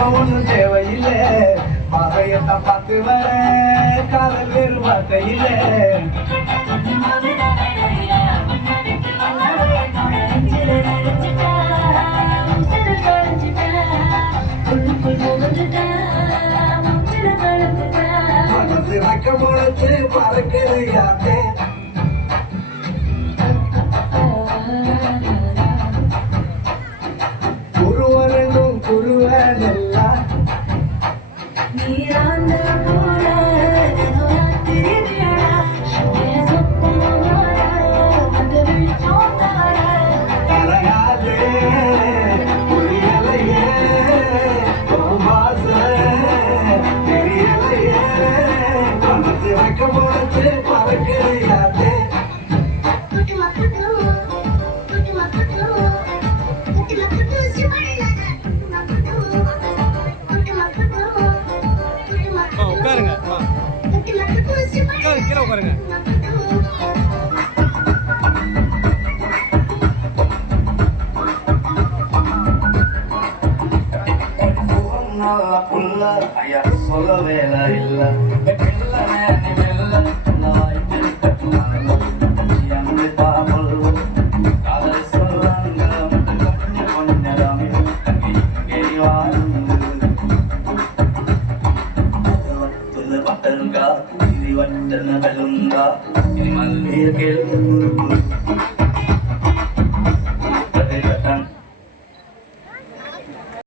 ஒன்னும் தேவையில்லை மகையத்தான் பார்த்து வர காதல் வேறு வார்த்தையில்லை மனசு ரக்க முளைச்சு பறக்குறியாமே குருவனும் குருவனெல்லாம் நீராந்த போல கரையாதே புரியலையே பாச தெரியலையே மனசு ரக்க முளைச்சு பறக்குறியாமே உட்காருங்க கீழே உட்காருங்க நல்ல புள்ள ஐயா சொல்ல வேலை இல்ல மெல்ல நேனி மெல்ல நாய் கட்டுமான பாபல் காதல் சொல்றாங்க கொஞ்சம் கொஞ்சம் இங்கே வாழ்ந்து பட்டருங்கா இது வட்டன பெருங்கா இது மல்லிய கேள்வி